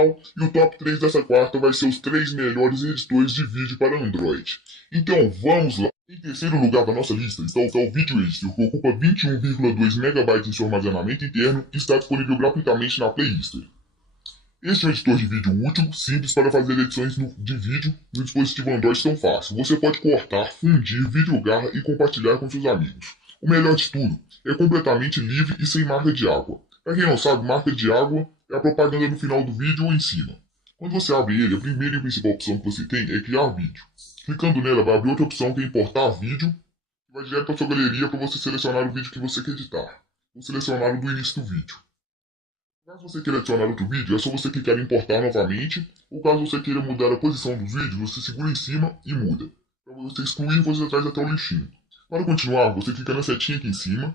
canal, e o top 3 dessa quarta vai ser os 3 melhores editores de vídeo para Android. Então vamos lá. Em terceiro lugar da nossa lista está o Video Editor, que ocupa 21,2 MB em seu armazenamento interno e está disponível gratuitamente na Play Store. Este é um editor de vídeo útil, simples para fazer edições de vídeo no dispositivo Android tão fácil. Você pode cortar, fundir, videogar e compartilhar com seus amigos. O melhor de tudo, é completamente livre e sem marca de água. Para quem não sabe, marca de água é a propaganda no final do vídeo ou em cima. Quando você abre ele, a primeira e principal opção que você tem é criar vídeo. Clicando nela, vai abrir outra opção que é importar vídeo, e vai direto para sua galeria para você selecionar o vídeo que você quer editar. Vou selecionar o do início do vídeo. Caso você queira adicionar outro vídeo, é só você clicar em importar novamente, ou caso você queira mudar a posição dos vídeos, você segura em cima e muda. Para você excluir, você traz até o lixinho. Para continuar, você clica na setinha aqui em cima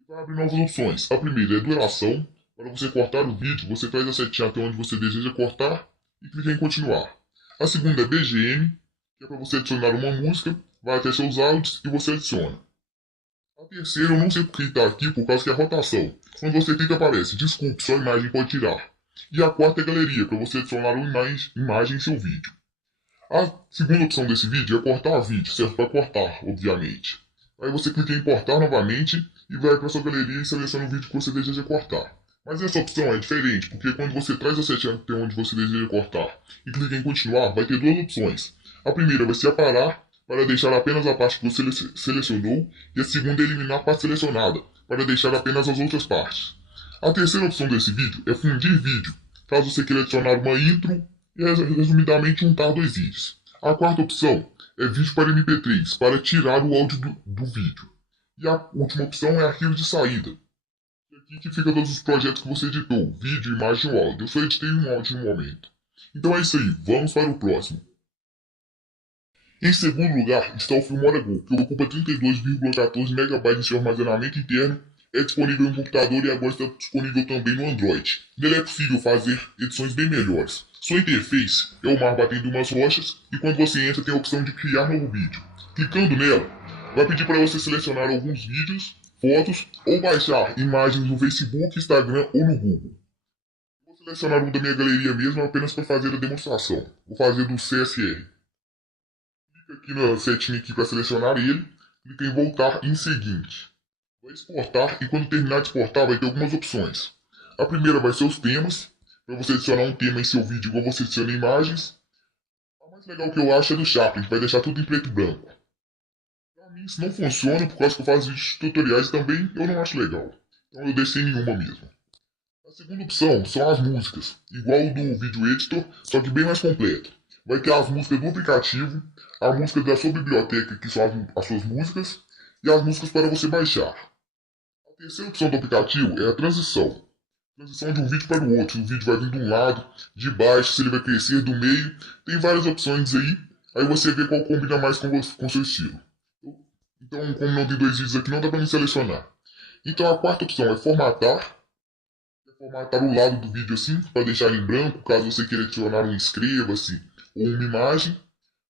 e vai abrir novas opções. A primeira é duração. Para você cortar o vídeo, você traz a setinha até onde você deseja cortar e clica em continuar. A segunda é BGM, que é para você adicionar uma música, vai até seus áudios e você adiciona. A terceira eu não sei porque está aqui por causa que é a rotação. Quando você clica aparece, desculpe, sua imagem pode tirar. E a quarta é galeria, para você adicionar uma imagem em seu vídeo. A segunda opção desse vídeo é cortar vídeo, serve para cortar, obviamente. Aí você clica em importar novamente e vai para sua galeria e seleciona o vídeo que você deseja cortar. Mas essa opção é diferente, porque quando você traz a setinha até onde você deseja cortar e clica em continuar, vai ter duas opções. A primeira vai ser aparar, para deixar apenas a parte que você selecionou, e a segunda é eliminar a parte selecionada, para deixar apenas as outras partes. A terceira opção desse vídeo é fundir vídeo, caso você queira adicionar uma intro e resumidamente juntar dois vídeos. A quarta opção é vídeo para MP3, para tirar o áudio do vídeo. E a última opção é arquivo de saída. E aqui que fica todos os projetos que você editou, vídeo, imagem ou áudio. Eu só editei um áudio no momento. Então é isso aí, vamos para o próximo. Em segundo lugar está o Filmora Go, que ocupa 32,14 MB em seu armazenamento interno, é disponível em computador e agora está disponível também no Android. Nele é possível fazer edições bem melhores. Sua interface é o mar batendo umas rochas e quando você entra tem a opção de criar novo vídeo. Clicando nela, vai pedir para você selecionar alguns vídeos, fotos ou baixar imagens no Facebook, Instagram ou no Google. Vou selecionar um da minha galeria mesmo apenas para fazer a demonstração. Vou fazer do CSR. Clica aqui na setinha aqui para selecionar ele, clica em voltar em seguinte. Vai exportar e quando terminar de exportar vai ter algumas opções. A primeira vai ser os temas, para você adicionar um tema em seu vídeo igual você adiciona imagens. A mais legal que eu acho é do Chaplin, que vai deixar tudo em preto e branco. Para mim isso não funciona por causa que eu faço vídeos tutoriais também, eu não acho legal. Então eu deixei nenhuma mesmo. A segunda opção são as músicas, igual o do Video Editor, só que bem mais completo. Vai ter as músicas do aplicativo, a música da sua biblioteca, que são as suas músicas, e as músicas para você baixar. A terceira opção do aplicativo é a transição. Transição de um vídeo para o outro. O vídeo vai vir de um lado, de baixo, se ele vai crescer, do meio. Tem várias opções aí você vê qual combina mais com seu estilo. Então, como não tem dois vídeos aqui, não dá para me selecionar. Então, a quarta opção é formatar. Formatar o lado do vídeo assim, para deixar em branco, caso você queira adicionar um inscreva-se ou uma imagem.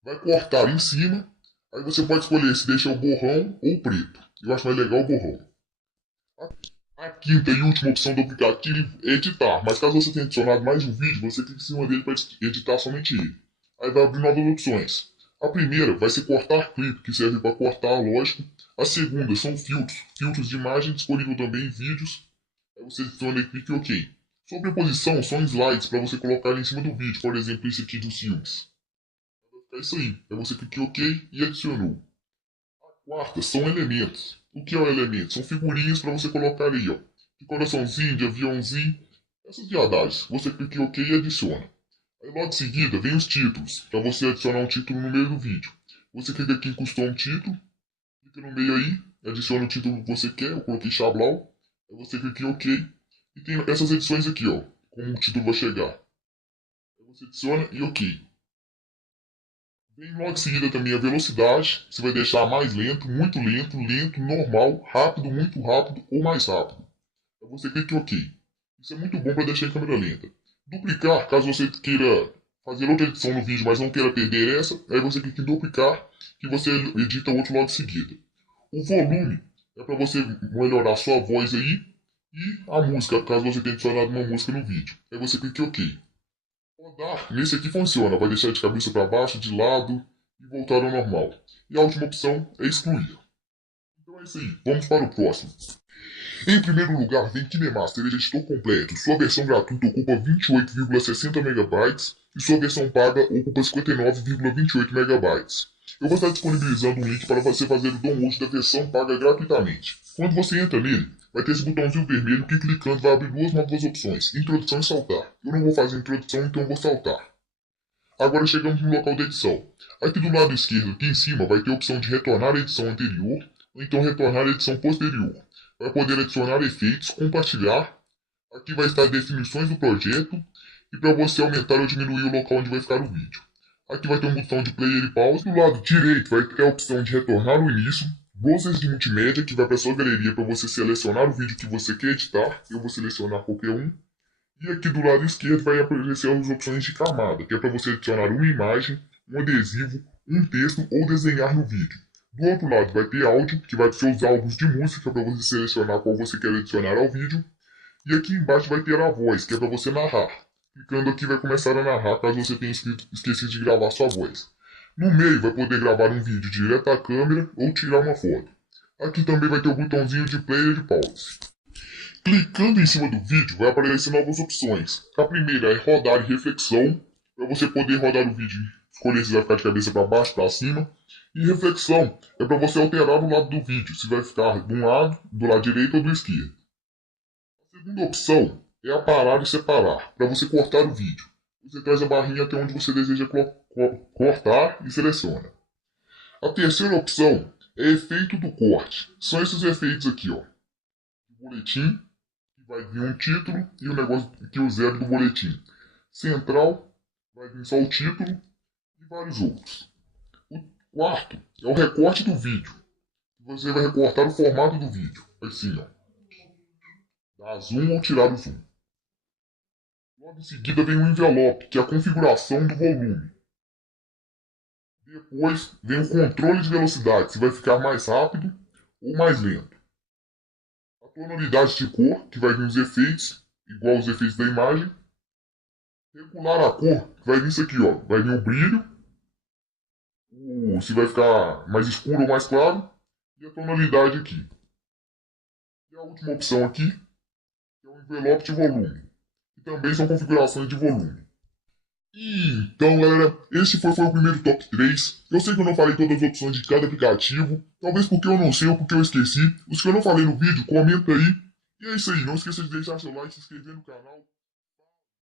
Vai cortar em cima, aí você pode escolher se deixa o borrão ou o preto. Eu acho mais legal o borrão. A quinta e última opção do aplicativo é editar, mas caso você tenha adicionado mais de um vídeo, você clica em cima dele para editar somente ele. Aí vai abrir novas opções. A primeira vai ser cortar clipe, que serve para cortar, lógico. A segunda são filtros de imagem disponível também em vídeos. Aí você adiciona e clica em OK. Sobre a posição, são slides para você colocar em cima do vídeo, por exemplo, esse aqui dos filmes. É isso aí, aí você clica em OK e adicionou. A quarta são elementos. O que é um elemento? São figurinhas para você colocar aí, ó. De coraçãozinho, de aviãozinho, essas viadagens. Você clica em OK e adiciona. Aí logo em seguida vem os títulos, para você adicionar um título no meio do vídeo. Você clica aqui em Custom Título, clica no meio aí, adiciona o título que você quer, eu coloquei Xablau. Aí você clica em OK e tem essas edições aqui, ó, como o título vai chegar. Aí você adiciona e OK. Vem logo em seguida também a velocidade, você vai deixar mais lento, muito lento, lento, normal, rápido, muito rápido ou mais rápido. Aí você clica em OK. Isso é muito bom para deixar em câmera lenta. Duplicar, caso você queira fazer outra edição no vídeo, mas não queira perder essa, aí você clica em duplicar, que você edita o outro logo em seguida. O volume é para você melhorar sua voz aí, E a música, caso você tenha adicionado uma música no vídeo. Aí você clica em OK. Rodar, nesse aqui funciona, vai deixar de cabeça para baixo, de lado e voltar ao normal. E a última opção é excluir. Então é isso aí, vamos para o próximo. Em primeiro lugar, vem KineMaster, ele é editor completo. Sua versão gratuita ocupa 28,60 MB e sua versão paga ocupa 59,28 MB. Eu vou estar disponibilizando um link para você fazer o download da versão paga gratuitamente. Quando você entra nele, vai ter esse botãozinho vermelho que clicando vai abrir duas novas opções, introdução e saltar. Eu não vou fazer introdução, então eu vou saltar. Agora chegamos no local da edição. Aqui do lado esquerdo, aqui em cima, vai ter a opção de retornar à edição anterior ou então retornar à edição posterior. Vai poder adicionar efeitos, compartilhar. Aqui vai estar definições do projeto e para você aumentar ou diminuir o local onde vai ficar o vídeo. Aqui vai ter um botão de player e pause. Do lado direito vai ter a opção de retornar ao início, browsers de multimédia que vai para sua galeria para você selecionar o vídeo que você quer editar. Eu vou selecionar qualquer um. E aqui do lado esquerdo vai aparecer as opções de camada, que é para você adicionar uma imagem, um adesivo, um texto ou desenhar no vídeo. Do outro lado vai ter áudio, que vai ter seus álbuns de música para você selecionar qual você quer adicionar ao vídeo. E aqui embaixo vai ter a voz, que é para você narrar. Clicando aqui vai começar a narrar caso você tenha esquecido de gravar sua voz. No meio vai poder gravar um vídeo direto da câmera ou tirar uma foto. Aqui também vai ter o botãozinho de play e de pause. Clicando em cima do vídeo vai aparecer novas opções. A primeira é rodar e reflexão, para você poder rodar o vídeo e escolher se vai ficar de cabeça para baixo, para cima. E reflexão é para você alterar o lado do vídeo, se vai ficar do lado direito ou do esquerdo. A segunda opção é a parar e separar, para você cortar o vídeo. Você traz a barrinha até onde você deseja cortar e seleciona. A terceira opção é efeito do corte. São esses efeitos aqui, ó. Boletim, que vai vir um título e o negócio aqui o zero do boletim. Central, vai vir só o título e vários outros. O quarto é o recorte do vídeo. Você vai recortar o formato do vídeo, assim, ó. Dar zoom ou tirar o zoom. Logo em seguida vem o envelope, que é a configuração do volume. Depois vem o controle de velocidade, se vai ficar mais rápido ou mais lento. A tonalidade de cor, que vai vir os efeitos, igual os efeitos da imagem. Regular a cor, que vai vir isso aqui, ó. Vai vir o brilho, se vai ficar mais escuro ou mais claro, e a tonalidade aqui. E a última opção aqui, que é o envelope de volume. Também são configurações de volume. Então, galera, esse foi o primeiro top 3. Eu sei que eu não falei todas as opções de cada aplicativo, talvez porque eu não sei ou porque eu esqueci. Os que eu não falei no vídeo, comenta aí. E é isso aí, não esqueça de deixar seu like, se inscrever no canal.